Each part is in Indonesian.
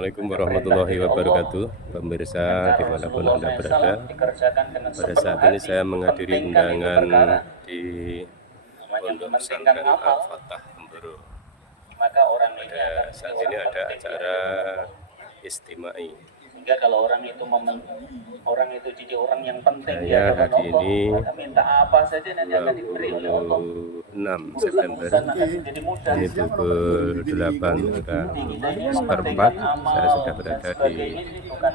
Assalamualaikum warahmatullahi wabarakatuh. Pemirsa dimanapun Anda berada, pada saat ini saya menghadiri undangan di Pondok Pesantren Al-Fatah Temboro. Pada saat ini ada acara istimai. Sehingga kalau orang itu jadi orang yang penting di Saya hadapan hari Allah, ini maka minta apa saja nanti akan diberi oleh Allah. 26 September Jadi mudah. ini pukul 8 seperempat. Saya sudah berada di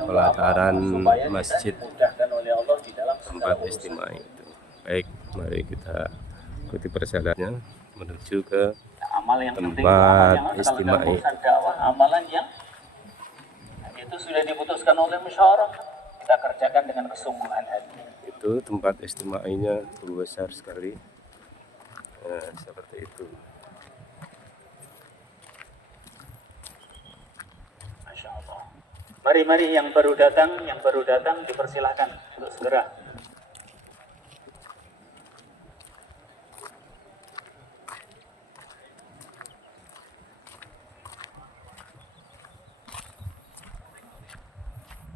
pelataran masjid tempat istimai itu. Baik, mari kita ikuti perjalanannya menuju ke tempat istimai. Amalan yang itu sudah diputuskan oleh musyawarah, kita kerjakan dengan kesungguhan hati. Itu tempat istimainya besar sekali. Nah, seperti itu. Masya Allah. Mari yang baru datang dipersilahkan untuk segera.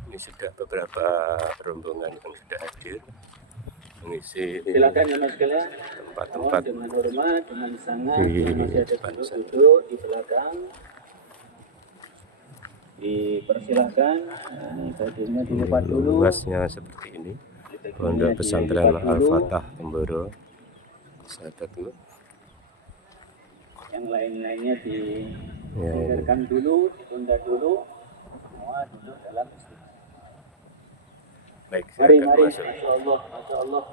Ini sudah beberapa rombongan yang sudah hadir mengisi Silakan ya Mas sekalian. tempat-tempat Dengan hormat, dengan sangat di masih ada depan sana. duduk di belakang. Dipersilahkan. Nah, tadinya dilepas dulu. Luasnya seperti ini. Pondok Pesantren Al-Fatah Temboro. Sahabat dulu. Yang lain-lainnya dibiarkan dulu, ditunda dulu. Semua duduk dalam istiqomah. Baik, saya akan masuk. Masya Allah, Masya Allah.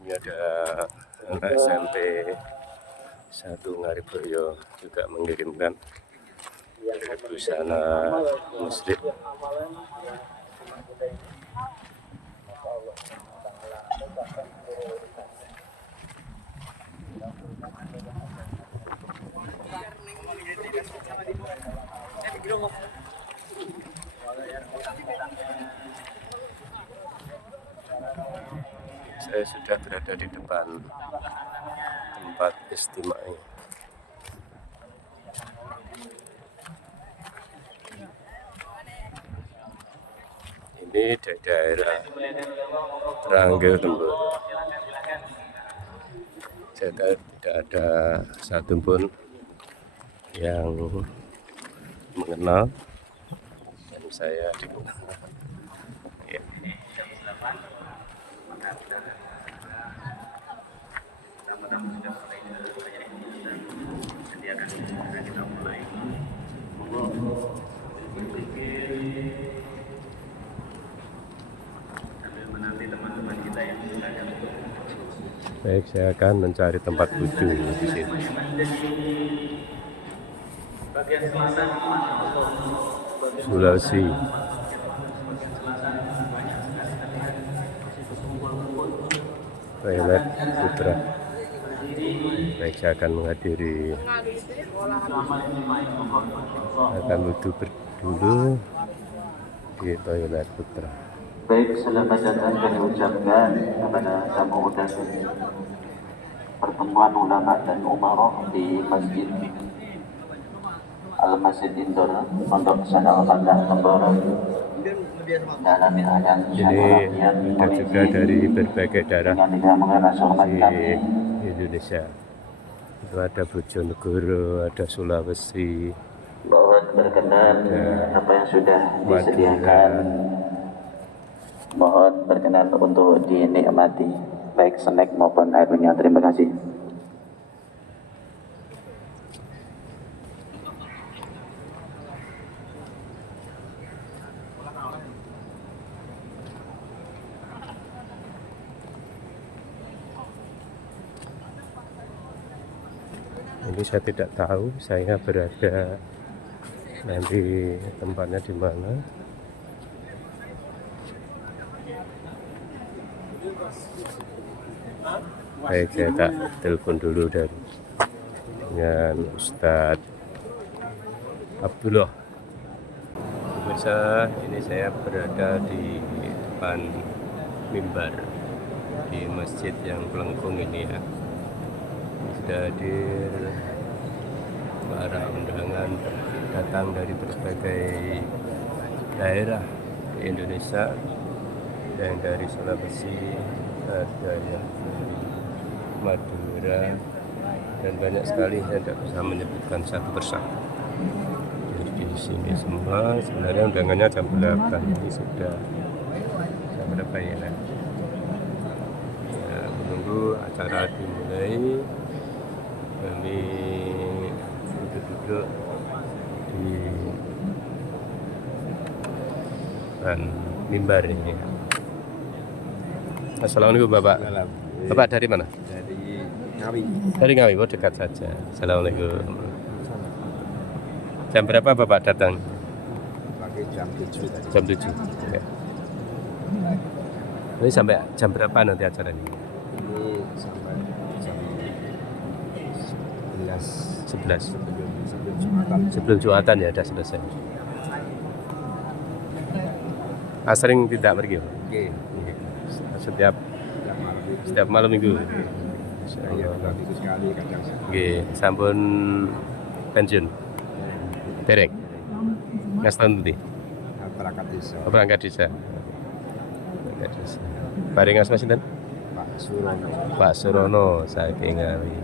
Ini ada anak SMP 1 Ngariboyo juga mengirimkan busana muslim. Saya sudah berada di depan tempat istimai. Ini di daerah Ranggil Temboro. Tidak ada satupun yang mengenal dan saya dikenal. Ya. Baik, saya akan mencari tempat wudhu di sini. Sulawesi. Toilet Putra. Baik, saya akan menghadiri, akan wudhu dulu di Toilet Putra. Baik, selamat datang kami ucapkan kepada tamu undangan pertemuan ulama dan umarok di Masjid Al-Masjid Indoor Pondok Pesantren Al-Fatah Temboro. Dalam rangkaian Ini ada juga dari berbagai daerah di Indonesia. Itu ada Bojonegoro, ada Sulawesi, mohon berkenan apa yang sudah disediakan, mohon berkenan untuk dinikmati baik snack maupun air minum. Terima kasih. Ini saya tidak tahu saya berada nanti tempatnya di mana. Baik, saya tak telepon dulu dengan Ustadz Abdullah. Pemirsa, ini saya berada di depan mimbar di masjid yang pelengkung ini ya. Sudah hadir para undangan datang dari berbagai daerah di Indonesia, ada yang dari Sulawesi, ada yang dari Madura, dan banyak sekali, saya tidak bisa menyebutkan satu persatu. Jadi di sini semua sebenarnya undangannya jam 8, ini sudah jam berapa ya? Menunggu acara dimulai, kami duduk-duduk di depan mimbar ini. Assalamualaikum Bapak. Bapak dari mana? Dari Ngawi. Dari Ngawi, oh dekat saja. Assalamualaikum. Jam berapa Bapak datang? Pagi jam 7 tadi. Jam 7. Ya. Ini sampai jam berapa nanti acara ini? Ini sampai jam 11 11. sebelum Jumatan. Sebelum Jumatan ya sudah selesai. Sering tidak pergi? Pak? Oke. Setiap Yang malam itu. setiap malam minggu. Saya 2 minggu sekali kadang. Oke, sampun pensiun. Derek. Ngastan tadi. Perangkat desa. Perangkat desa. Perangkat desa. Bareng Mas sinten? Pak Surono. Pak Surono saking Ngawi.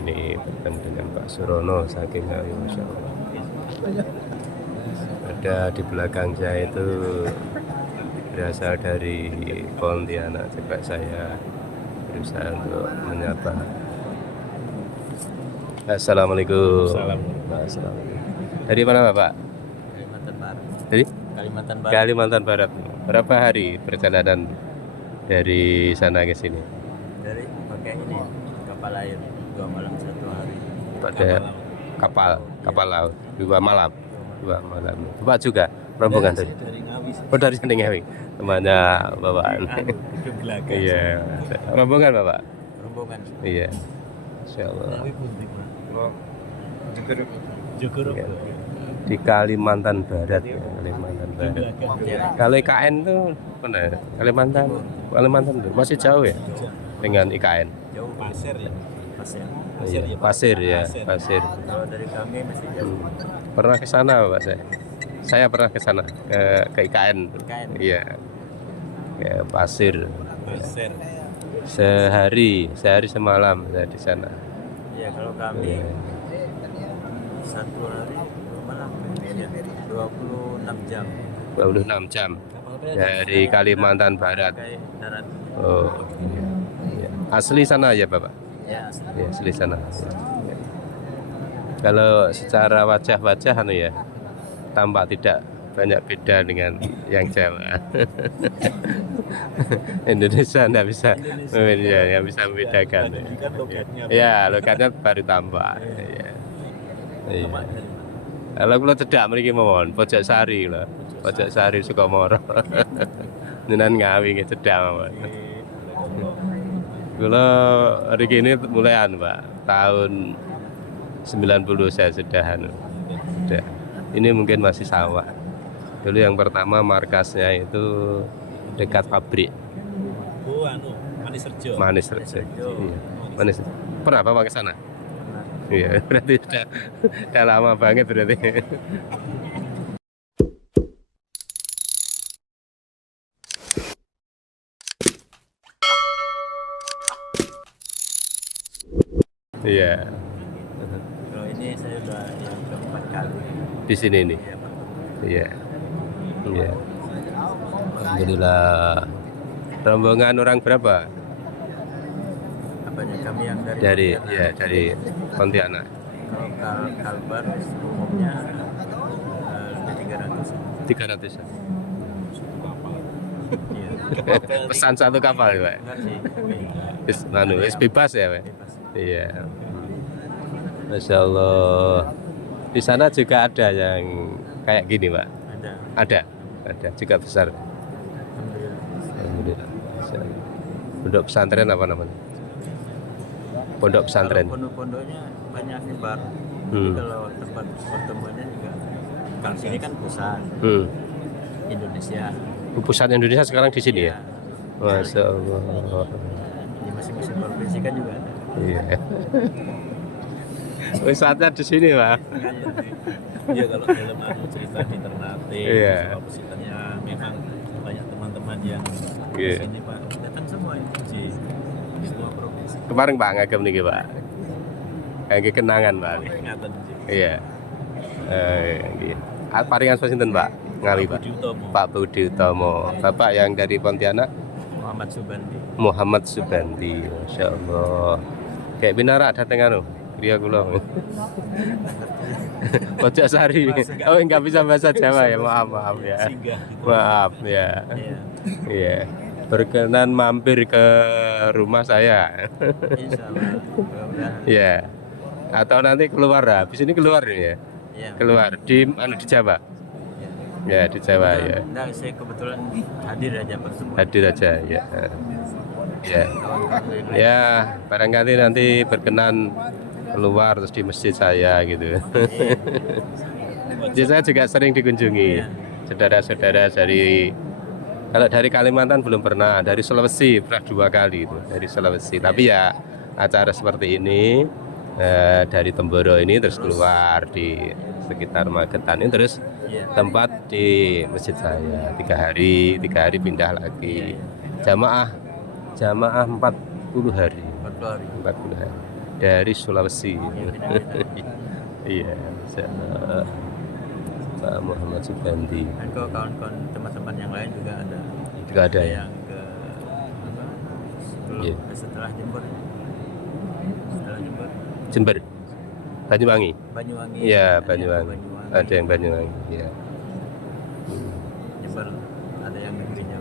Ini bertemu dengan Pak Surono saking Ngawi, Masya Allah. Ada di belakang saya itu berasal dari Pontianak, coba saya berusaha untuk menyapa. Assalamualaikum. Assalamualaikum. Dari mana Bapak? Kalimantan Barat. Dari Kalimantan Kalimantan Barat. Berapa hari perjalanan dari sana ke sini? Dari pakai ini kapal air 2 malam 1 hari. Pada kapal laut 2 malam. 2 malam. Bapak juga rombongan dari Dari Ngawi. Oh dari Ngawi. Temannya Bapak. Di belakang. Iya. Rombongan Bapak. Rombongan. Iya. Insyaallah. Jukur. Ya. Di Kalimantan Barat ya, Kalimantan Barat. Kalau IKN itu mana? Kalimantan itu masih jauh ya dengan IKN. Jauh pasir ya. Pasir. Iya, pasir ya, pasir. Kalau dari kami masih jauh. Pernah ke sana Bapak saya. Saya pernah ke sana ke IKN. IKN. Iya. Ke pasir. Pasir. Sehari semalam saya di sana. Iya, kalau kami Iya. 1 hari 2 malam ya, 26 jam 26 jam dari Kalimantan Barat. pakai darat. Oh. Iya. Asli sana ya Bapak? Ya, asli. Ya, asli sana. Kalau secara wajah-wajah ya tampak tidak banyak beda dengan yang Jawa. Indonesia enggak bisa ya, yang bisa membedakan. Kan logatnya. Ya, logatnya baru tampak. Iya. Iya. Kalau kula cedak mriki mawon, Pojok Sari lho. Pojok Sari Sukamoro. Nenan Ngawi nggih cedak mawon. Kula mriki ini mulai Pak, tahun 90 saya sudah sudah. Ini mungkin masih sawah. Dulu yang pertama markasnya itu dekat pabrik. Oh, Manis Rejo. Manis Rejo. Iya. Manis. Pernah Bapak ke sana? Iya, berarti udah lama banget berarti. Iya, Kalau ini saya udah yang keempat kali. di sini nih. Iya, Pak. Iya. Iya. Alhamdulillah. Rombongan orang berapa? Apanya kami yang dari Dari Pontianak. Kalau Kalbar umumnya lebih 300. 300. Iya. Pesan satu kapal, Pak. Enggak sih. Wis bebas ya, Pak. Bebas. Iya. Masya Allah. Di sana juga ada yang kayak gini, Pak. Ada. Ada juga besar. Alhamdulillah. Alhamdulillah. Masya Allah. Pondok pesantren apa namanya? Pondok pesantren. Kalau pondok-pondoknya banyak sebar. Hmm. Kalau tempat pertemuannya juga. Kalau sini kan pusat Indonesia. Pusat Indonesia sekarang di sini ya? Iya. Masya Allah. Di masing-masing provinsi kan juga ada. Iya. Wisata di sini, Pak. Iya kalau dalam cerita di Ternate, Iya. Sulawesi Tengah, memang banyak teman-teman yang Iya. di sini Pak datang semua itu di semua provinsi. Kemarin Pak ngagem niki, Pak. Kayak kenangan, Pak. Ingatan sih. Iya. Nggih. Paringan sinten, Pak? Ngali, Pak. Budi Utomo, Pak Budi Utomo. Bapak yang dari Pontianak, Muhammad Subandi. Muhammad Subandi. Masya Allah. Kayak binara dateng anu. Kriya kula. Pojok Sari. Oh, enggak bisa bahasa Jawa ya. Maaf ya. Singgah gitu. Maaf ya. Iya. Iya. Berkenan mampir ke rumah saya. Insya Allah. Mudah-mudahan. Iya. Atau nanti keluar, habis ini keluar nih ya. Iya. Keluar di Jawa. Ya, di Jawa ya. Nah, saya kebetulan hadir aja pertemuan. Hadir aja ya. Ya. Kawan-kawan lain. Ya, barangkali nanti berkenan keluar terus di masjid saya gitu. Jadi saya juga sering dikunjungi saudara-saudara kalau dari Kalimantan belum pernah, dari Sulawesi pernah 2 kali itu, dari Sulawesi. Tapi ya acara seperti ini dari Temboro ini terus keluar di sekitar Magetan ini terus tempat di masjid saya 3 hari pindah lagi. Jamaah 40 hari. 40 hari dari Sulawesi. Iya, Masya-Allah. Pak Muhammad Subandi. Dan kalau kawan-kawan teman-teman yang lain juga ada. Juga ada ya. Yang ke apa? Iya. Setelah Jember. Jember. Banyuwangi. Banyuwangi. Iya, Ada Banyuwangi. yang Ada yang Banyuwangi, ya. Jember ada yang negerinya.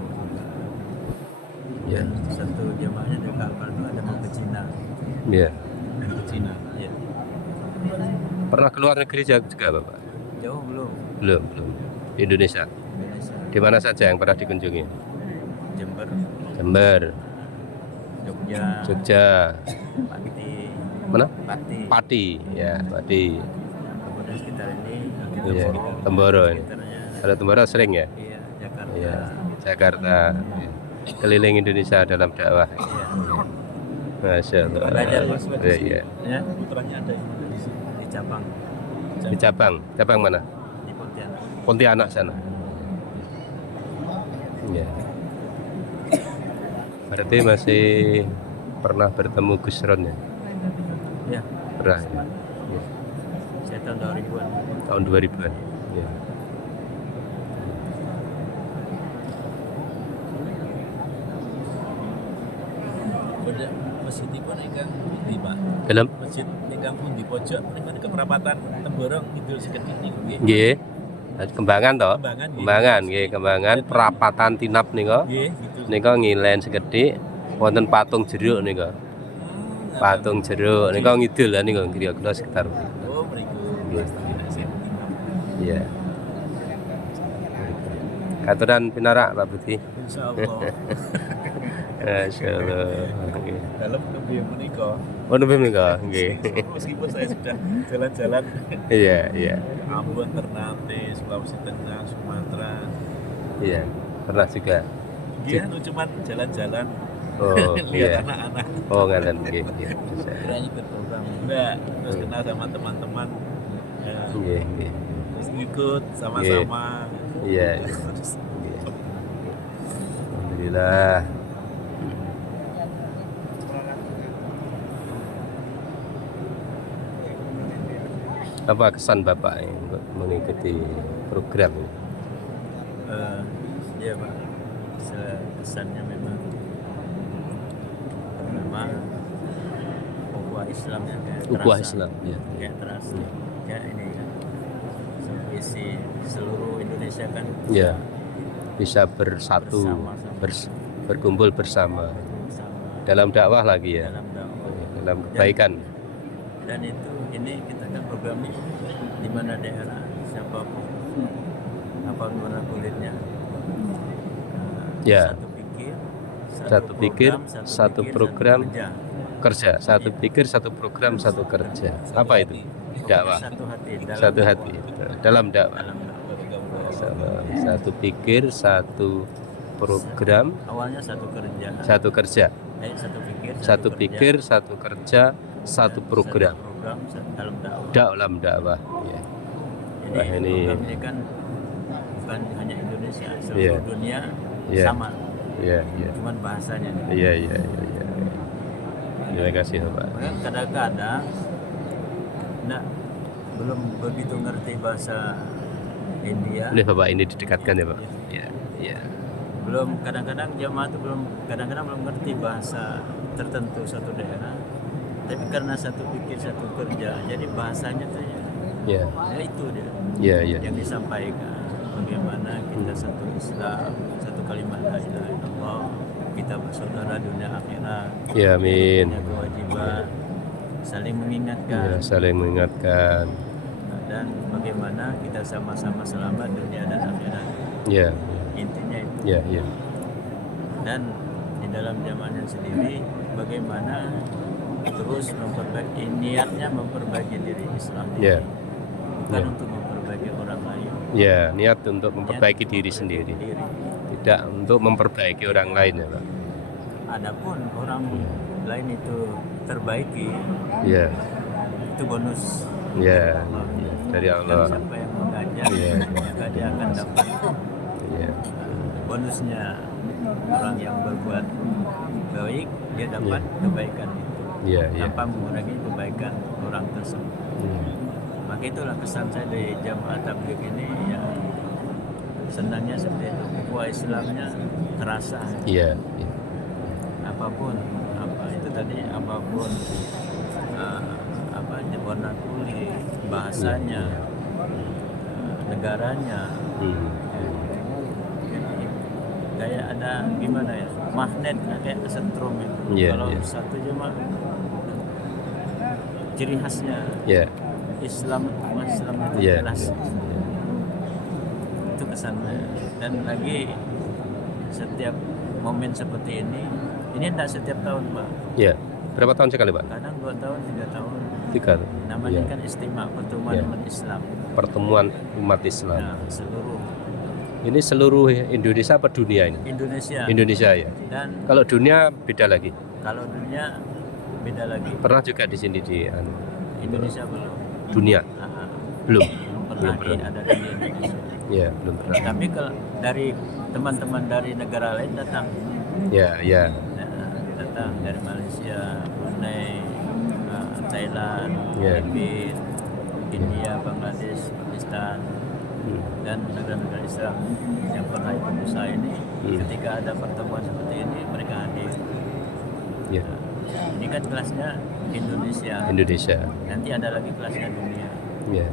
Ya. Satu jamaahnya dari Kalbar itu ada mau ke Cina. Iya. Ke Cina. Iya. Pernah keluar negeri juga, Bapak? Jauh belum? Belum. Di Indonesia. Indonesia. Di mana saja yang pernah dikunjungi? Jember, Jember, Jogja, Jogja, Pati, mana? Pati. Pati, ya, Pati. Kemudian sekitar ini Iya, Temboro. sekitarnya Ada Temboro sering ya? iya Jakarta. Iya, Jakarta. Keliling Indonesia dalam dakwah. Iya. Masya Allah. Belajar Mas di Iya, sini. iya. Ya, putranya ada yang di sini di Cabang. Di cabang mana? Di Pontianak. Pontianak sana. Iya. Berarti masih pernah bertemu Gus Ron ya? Ya, Pernah. Ya? Iya. saya tahun 2000-an. Tahun 2000-an. Ya. Udah masjid di pun ikan di Pak. Dalam? Masjid ikan pun di pojok dengan keperapatan Temborong Kidul Sekedhik niku nggih. Nggih. Kembangan toh? Kembangan, nggih. Kembangan nggih, kembangan perapatan tinap nika. Nggih, gitu. Nika ngilen sekedhik wonten patung jeruk nika. Patung jeruk nika ngidul lah nika kira-kira sekitar. Oh, mriku. Nggih. Saya Iya. Katuran pinarak Pak Budi. insyaallah. Masyaallah. Nggih. Dalam kebiyen menika Oh, nembe nika, nggih. meskipun saya sudah jalan-jalan Iya. Ambon, Ternate, Sulawesi Tengah, Sumatera. Iya. Pernah juga. Dia cuman jalan-jalan Oh, lihat iya. anak-anak. Oh, ngaten nggih. Bisa. Kiranya berprogram. Enggak, terus kenal sama teman-teman. Ya, Nggih. terus ngikut sama-sama. Iya. Terus Alhamdulillah. Apa kesan Bapak untuk mengikuti program ini? ya Pak, kesannya memang pertama ukhuwah Islam ya, kayak Ukhuwah terasa. Islam, ya. Kayak terasa. Ya ini kan isi seluruh Indonesia kan Ya. Bisa bersatu, Bersama-sama. berkumpul bersama sama dalam dakwah lagi ya, dalam dakwah. dalam kebaikan. Dan itu ini kita kan program ini di mana daerah siapapun apapun kulitnya Ya. satu pikir satu program, satu kerja. kerja, satu pikir, satu program, satu kerja. Apa itu? Dakwah. Satu hati Dalam dalam dakwah. dalam dakwah. Satu pikir, satu program, Awalnya satu kerja. satu kerja. Satu pikir, Satu pikir, satu kerja, satu program. program dalam dakwah. dalam dakwah. Ya. Jadi Wah, ini- program ini kan bukan hanya Indonesia, seluruh Iya. dunia Iya. sama, Iya, iya. cuman bahasanya. Iya, iya, iya, iya. Terima kasih Pak. Makanya kadang-kadang nggak belum begitu ngerti bahasa India. Ini Bapak ini didekatkan ya Pak. Iya, iya. Belum kadang-kadang jamaah itu kadang-kadang belum ngerti bahasa tertentu satu daerah. Tapi karena satu pikir satu kerja, jadi bahasanya tuh Iya, ya itu dia iya, iya. yang disampaikan. Bagaimana kita satu Islam, satu kalimat la ilaha illallah, kita bersaudara dunia akhirat. Ya, amin. Punya kewajiban saling Ya, mengingatkan saling mengingatkan. dan bagaimana kita sama-sama selamat dunia dan akhirat. Ya, Intinya itu. ya, ya. Dan di dalam zamannya sendiri bagaimana terus memperbaiki niatnya, memperbaiki diri Islam ini. Ya. Bukan Ya. untuk memperbaiki orang lain. Ya, niat untuk memperbaiki diri sendiri. Diri. Tidak untuk memperbaiki orang lain ya Pak. Adapun orang lain itu terbaiki, Ya, itu bonus ya. Dari dan Allah. siapa yang mengajak Iya. maka dia akan dapat Ya, bonusnya. Orang yang berbuat baik dia dapat kebaikan itu ya, ya. tanpa mengurangi kebaikan orang tersebut. Maka itulah kesan saya dari jamaah tabligh ini, ya senangnya seperti itu, ukhuwah Islamnya terasa. Iya, iya. Apapun apa itu tadi, apapun apa warna kulit, bahasanya, negaranya, jadi kayak ada gimana ya, magnet kayak kesetrum itu. Iya, Kalau iya. satu cuma ciri khasnya Ya, Islam itu Iya, jelas. iya. Itu kesannya. Dan lagi setiap momen seperti ini tidak setiap tahun Pak, ya. Berapa tahun sekali Pak? kadang 2 tahun 3 tahun. 3. Namanya Ya. kan istimewa, pertemuan Iya. umat Islam. Pertemuan umat Islam. Nah, seluruh Ini seluruh Indonesia apa dunia ini? Indonesia. Indonesia ya. Dan Kalau dunia beda lagi. kalau dunia beda lagi. Pernah juga di sini di Indonesia belum. dunia belum. Belum pernah Belum pernah. ada di Indonesia. Ya, belum pernah. Tapi kalau dari teman-teman dari negara lain datang. Ya, ya. Datang dari Malaysia, Brunei, Thailand, Ya. Filipina, India, Bangladesh, Pakistan, dan negara-negara Islam yang pernah ikut usaha ini. Ketika ada pertemuan seperti ini, mereka hadir. Ya. Ini kan kelasnya Indonesia. Indonesia. Nanti ada lagi kelasnya dunia. Ya.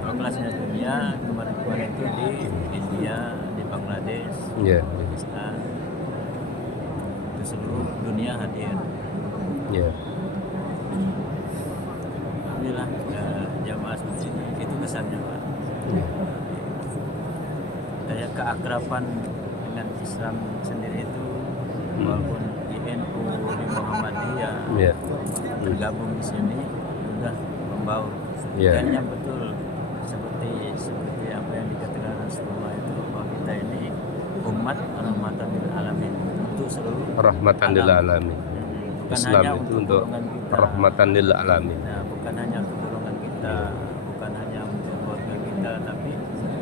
Kalau kelasnya dunia kemarin-kemarin itu di India, di Bangladesh, Ya. Pakistan, itu seluruh dunia hadir. Ya. Alhamdulillah jamaah seperti ini, itu kesannya Pak. Ya. Kayak keakraban dengan Islam sendiri itu, walaupun di NU, di Muhammadiyah, Ya. bergabung di sini sudah membaur. Ya. Kayaknya betul seperti apa yang dikatakan Rasulullah itu, bahwa kita ini umat rahmatan lil alamin, untuk seluruh Rahmatan lil alam. alamin. Bukan Islam hanya itu untuk golongan kita. rahmatan lil alamin. Nah, bukan hanya untuk golongan kita, bukan hanya untuk keluarga kita, tapi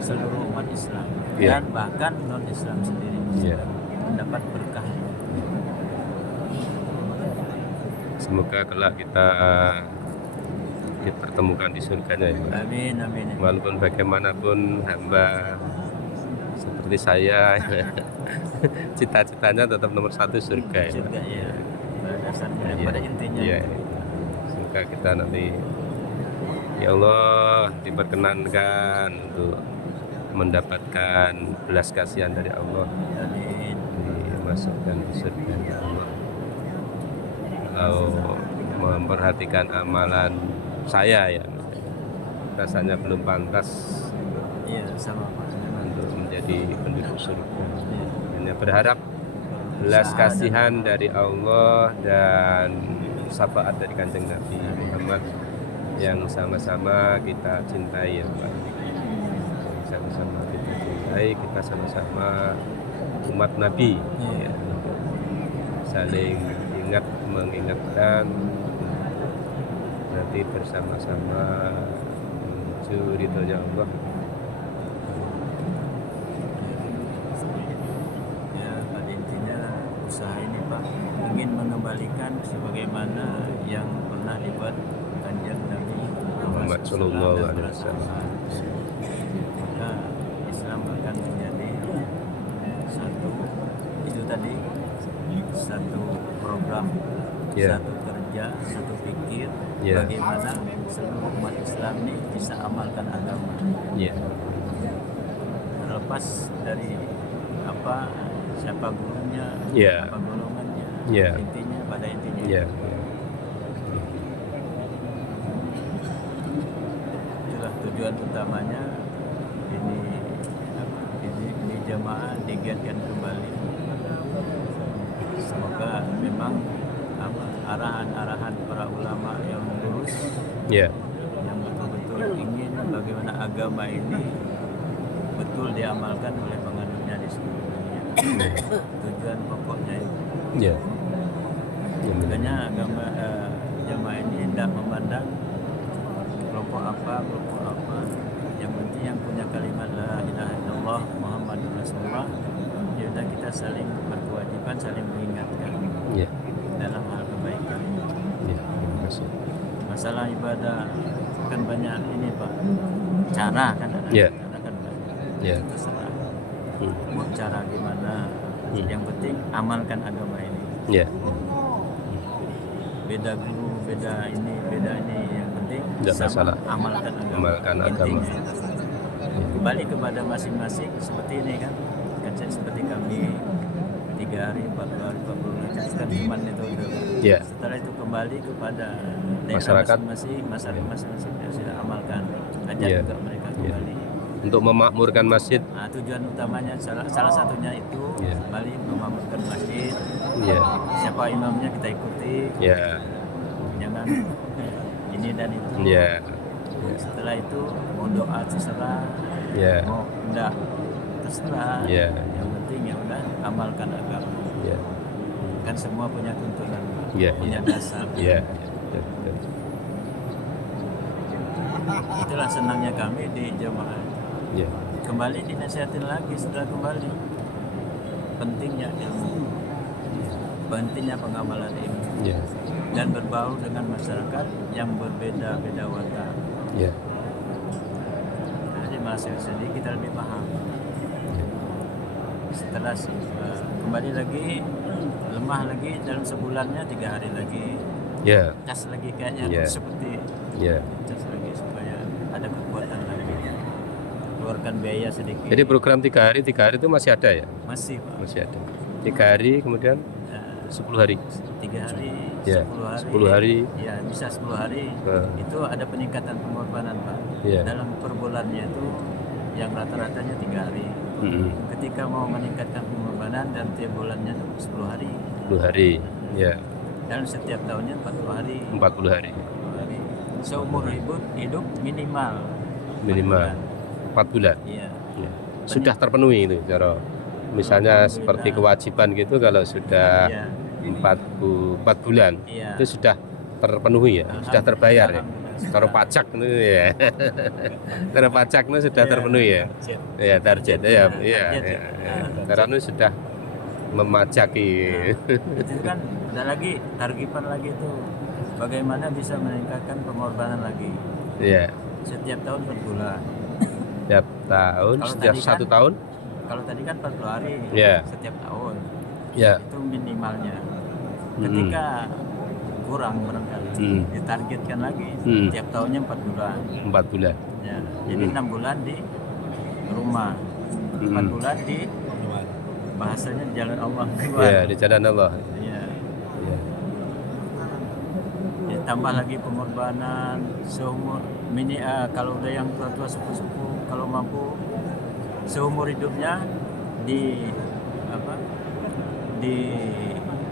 seluruh umat Islam. Ya. Dan bahkan non Islam sendiri Ya. mendapat berkah. Semoga kelak kita dipertemukan di surganya ya Pak. Amin, amin. Walaupun bagaimanapun hamba seperti saya cita-citanya tetap nomor 1 surga ya. Surga ya, pada dasarnya, Iya. pada intinya. Iya. Semoga kita nanti ya Allah diperkenankan untuk mendapatkan belas kasihan dari Allah, Amin. dimasukkan di surga ya Allah. Kalau memperhatikan amalan saya ya rasanya belum pantas Iya, sama Pak. untuk menjadi penduduk surga. Iya. Hanya berharap belas kasihan dari Allah dan syafaat dari Kanjeng Nabi Muhammad yang sama-sama kita cintai ya Pak. Sama-sama kita cintai, kita sama-sama umat Nabi Iya. ya. Saling ingat mengingatkan nanti bersama-sama menuju ridhonya Allah. Ya, pada intinya usaha ini Pak ingin mengembalikan sebagaimana yang pernah dibuat Kanjeng Nabi Muhammad Sallallahu Alaihi Wasallam. Maka Islam akan menjadi satu, itu tadi satu program, Ya. satu kerja, satu pikir, Ya. bagaimana seluruh umat Islam ini bisa amalkan agama Ya, terlepas dari apa siapa gurunya, Ya. apa golongannya, Ya. intinya pada intinya ya, itulah tujuan utamanya ini ini jamaah digiatkan kembali. Semoga memang arahan-arahan para ulama yang lurus, ya, yang betul-betul ingin bagaimana agama ini betul diamalkan oleh penganutnya di seluruh dunia. Tujuan pokoknya itu. ya. Makanya agama jamaah ini tidak memandang kelompok apa. Yang penting yang punya kalimat la ilaha illallah Muhammadur Rasulullah, ya udah kita saling berkewajiban, saling mengingatkan Ya, dalam hal kebaikan. ya. Terima kasih. Masalah ibadah kan banyak ini Pak, cara kan ada, Ya. cara kan banyak. Ya. Terserah Hmm. mau cara gimana, yang penting amalkan agama ini. Ya, Beda guru, beda ini, yang penting Tidak sama masalah. amalkan agama. Amalkan agama. Intinya. Kembali kepada masing-masing seperti ini kan seperti kami 3 hari, 40 hari, 40 hari kan cuma itu. Ya. Setelah itu kembali kepada daerah Masyarakat. masing-masing, masyarakat masing-masing yang sudah amalkan, ajak Ya. juga mereka Ya. kembali. Untuk memakmurkan masjid. Nah, tujuan utamanya salah satunya itu Ya. kembali memakmurkan masjid. Ya, Siapa imamnya kita ikuti, ya, jangan ini dan itu. ya, Setelah itu mau doa terserah, ya, mau enggak terserah. Ya. Yang penting ya udah amalkan agama. ya, Kan semua punya tuntunan, Ya, punya ya. dasar. ya. Itulah senangnya kami di jemaah. Ya, Kembali dinasihatin lagi setelah kembali. Pentingnya ilmu, pentingnya pengamalan ilmu, ya, dan berbaur dengan masyarakat yang berbeda-beda watak. ya, Jadi masih sedih kita lebih paham. Setelah kembali lagi lemah lagi dalam sebulannya 3 hari lagi ya, cas lagi kayaknya Ya. seperti ya. cas lagi supaya ada kekuatan lagi, keluarkan biaya sedikit. Jadi program 3 hari itu masih ada ya? Masih Pak. Masih ada. 3 hari kemudian 10 hari. 3 hari, Ya, 10 hari, 10 hari. ya bisa 10 hari. Itu ada peningkatan pengorbanan Pak. Ya. Dalam per bulannya itu yang rata-ratanya 3 hari. Mm-mm. Ketika mau meningkatkan pengorbanan dan tiap bulannya 10 hari, 10 hari. Ya, dan setiap tahunnya 40 hari. 40 hari. 40 hari. Seumur hidup minimal 4 Minimal bulan. 4 bulan. Iya. Ya. Sudah terpenuhi itu cara. Misalnya seperti kewajiban gitu kalau sudah Iya. 4 bulan Iya. itu sudah terpenuhi ya, sudah terbayar ya. Alhamdulillah. Kalau pajak itu ya. Kalau pajak itu sudah Iya, terpenuhi ya. target. Ya, target ya. Target, Iya, ya. ya. Karena itu sudah memajaki. Itu kan ada lagi targetan lagi tuh, bagaimana bisa meningkatkan pengorbanan lagi Iya. setiap tahun per bulan. Setiap tahun, Kalau setiap tadi 1 kan- tahun. Kalau tadi kan 40 hari Iya. setiap tahun, Ya. itu minimalnya. Ketika kurang barangkali ditargetkan lagi setiap tahunnya 4 bulan. 4 bulan. Ya, jadi 6 bulan di rumah, 4 bulan di bahasanya di jalan Allah keluar. Ya, di jalan Allah. Ya. Ya. Ya, tambah lagi pengorbanan seumur kalau udah yang tua-tua sepuh-sepuh kalau mampu seumur hidupnya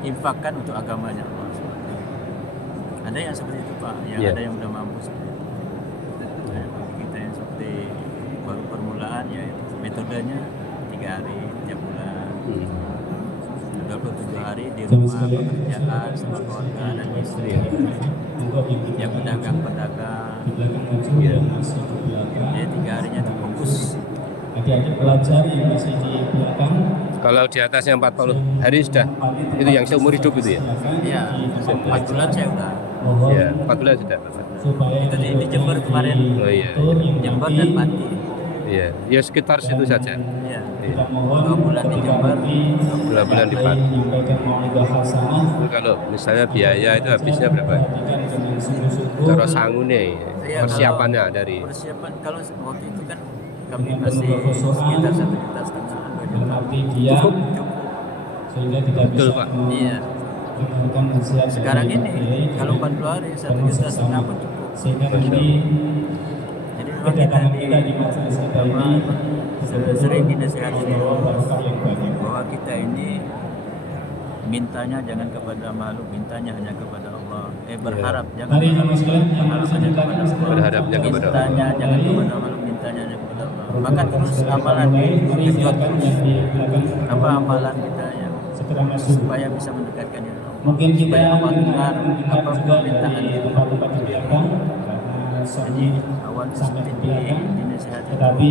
diinfakkan untuk agamanya Allah SWT. Ada yang seperti itu Pak, yang Ya. ada yang udah mampu seperti itu. Nah, bagi kita yang seperti baru permulaan ya metodenya 3 hari tiap bulan. 27 hari di rumah pekerjaan sama keluarga dan istri. yang pedagang-pedagang. Iya. Jadi 3 harinya difokus. Adik-adik pelajar yang masih di belakang, Kalau di atasnya 40 hari sudah, itu yang seumur hidup itu ya? Iya, 4 bulan saya udah. Iya, 4 bulan sudah. supaya Itu di Jember kemarin. Oh iya, Jember dan Pati. iya. Ya sekitar situ saja. Iya. Iya. 2 bulan di Jember. 2 bulan di Pati. menyampaikan mau'idah hasanah. Itu kalau misalnya biaya itu habisnya berapa? Perhatikan dengan sungguh-sungguh. Cara sangune Iya, persiapannya kalau dari persiapan kalau waktu itu kan kami masih sekitar 1,5 juta, 2 dalam juta. arti diam Cukup. sehingga tidak Betul, bisa Pak. Iya. mendengarkan nasihat Sekarang dari ini kiai kalau 40 hari 1,5 juta pun cukup. sehingga nanti Jadi memang kita kedatangan di kita di majelis kita ini sering dinasihati membawa barokah yang banyak. bahwa kita ini mintanya jangan kepada makhluk, mintanya hanya kepada Allah. Berharap jangan Mari jemaah sekalian yang berharap hanya kepada Allah. Berharapnya kepada Allah. Mintanya jangan kepada makhluk, mintanya hanya kepada Allah. Maka terus amalan mari genjot silakan terus. yang di belakang Apa amalan kita yang segera masuk. supaya bisa mendekatkan diri Allah. Mungkin kita Supaya Allah dengar kita apa juga permintaan dari kita. tempat-tempat di belakang karena Jadi soalnya awal sampai seperti di belakang, dinasihati tetapi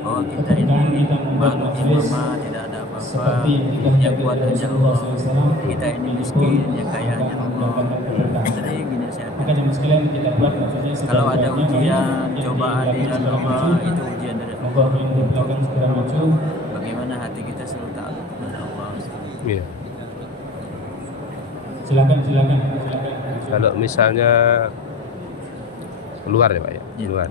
bahwa kita ini kita membuat makhluk yang majelis lemah, tidak ada apa-apa, seperti yang yang dikehendaki kuat oleh hanya Rasulullah Allah. SAW. Kita ini miskin, yang kaya hanya Allah. Jadi gini saya Maka jemaah sekalian kita buat maksudnya kalau ada sebanyak-banyaknya. ujian, Mari cobaan di kita jalan segera Allah, maju. itu ujian dari Allah. Monggo yang di belakang segera maju. Bagaimana hati kita selalu taat kepada Allah. iya. Silakan. Kalau misalnya keluar ya Pak ya, Iya. keluar.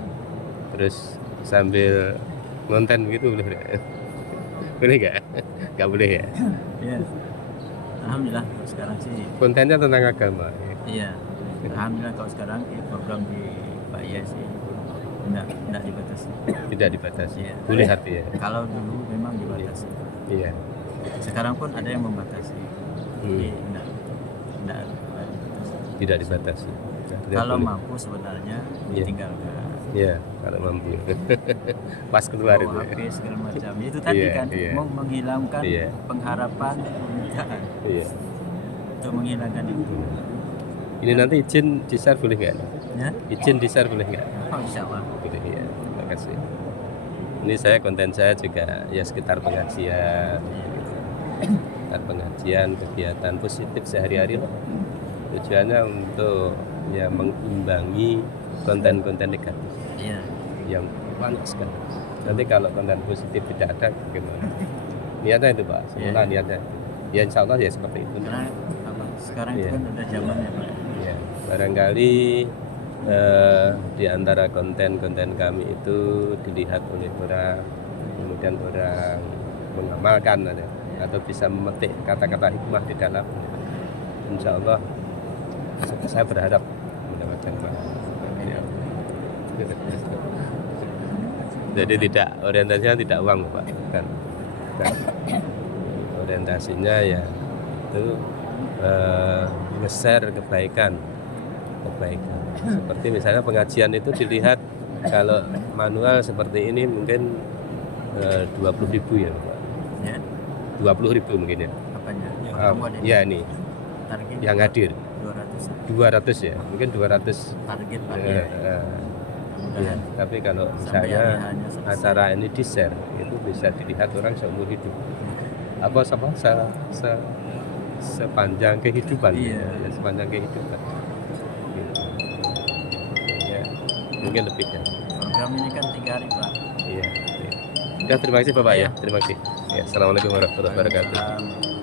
Terus sambil ngonten gitu boleh nggak? Boleh nggak? Nggak boleh ya. Ya, alhamdulillah kalau sekarang sih, Kontennya tentang agama. iya. Alhamdulillah kalau sekarang program di Pak Iya sih tidak dibatasi. Tidak dibatasi. Iya. Boleh artinya. Kalau dulu memang dibatasi. Iya. Sekarang pun ada yang membatasi. Jadi tidak dibatasi. Tidak dibatasi. Artinya Kalau boleh. mampu sebenarnya Iya. ditinggalkan. Iya, kalau mampu. Pas keluar itu. Bawa Ya. HP segala macam. Itu tadi Iya, kan iya. mau menghilangkan Iya. pengharapan permintaan Iya. untuk menghilangkan itu. Ini nanti izin di-share boleh nggak? Ya? Izin di-share boleh nggak? Oh, insya Allah. Boleh ya. Terima kasih. Ini saya konten saya juga ya sekitar pengajian. Sekitar pengajian, kegiatan positif sehari-hari lah. Tujuannya untuk ya mengimbangi konten-konten negatif Iya. yang banyak sekali. Nanti kalau konten positif tidak ada bagaimana? Niatnya itu Pak, semula niatnya. Ya insya Allah ya seperti itu. Karena apa? Sekarang itu Iya. kan udah zamannya Pak. Ya, barangkali di antara konten-konten kami itu dilihat oleh orang, kemudian orang mengamalkan atau bisa memetik kata-kata hikmah di dalam. Insya Allah saya berharap mendapatkan pahala. Ya. Jadi tidak orientasinya tidak uang Pak, kan? Orientasinya ya itu nge-share kebaikan. Seperti misalnya pengajian itu dilihat kalau manual seperti ini mungkin 20.000 ya Pak. Ya. 20.000 mungkin ya. Apanya? Ah, ya ini Target yang hadir 200. 200 ya, mungkin 200. Target Pak. Ya, Ya. ya. Tapi kalau Sampai misalnya hari hanya selesai. acara ini di share itu bisa dilihat orang seumur hidup. Apa sepanjang kehidupan. Iya. Ya, sepanjang kehidupan. Gitu. Ya, mungkin lebih ya. Program ini kan 3 hari Pak. Iya. Ya, terima kasih Bapak Iya. ya. Terima kasih. Ya, assalamualaikum warahmatullahi wabarakatuh. Waalaikumsalam.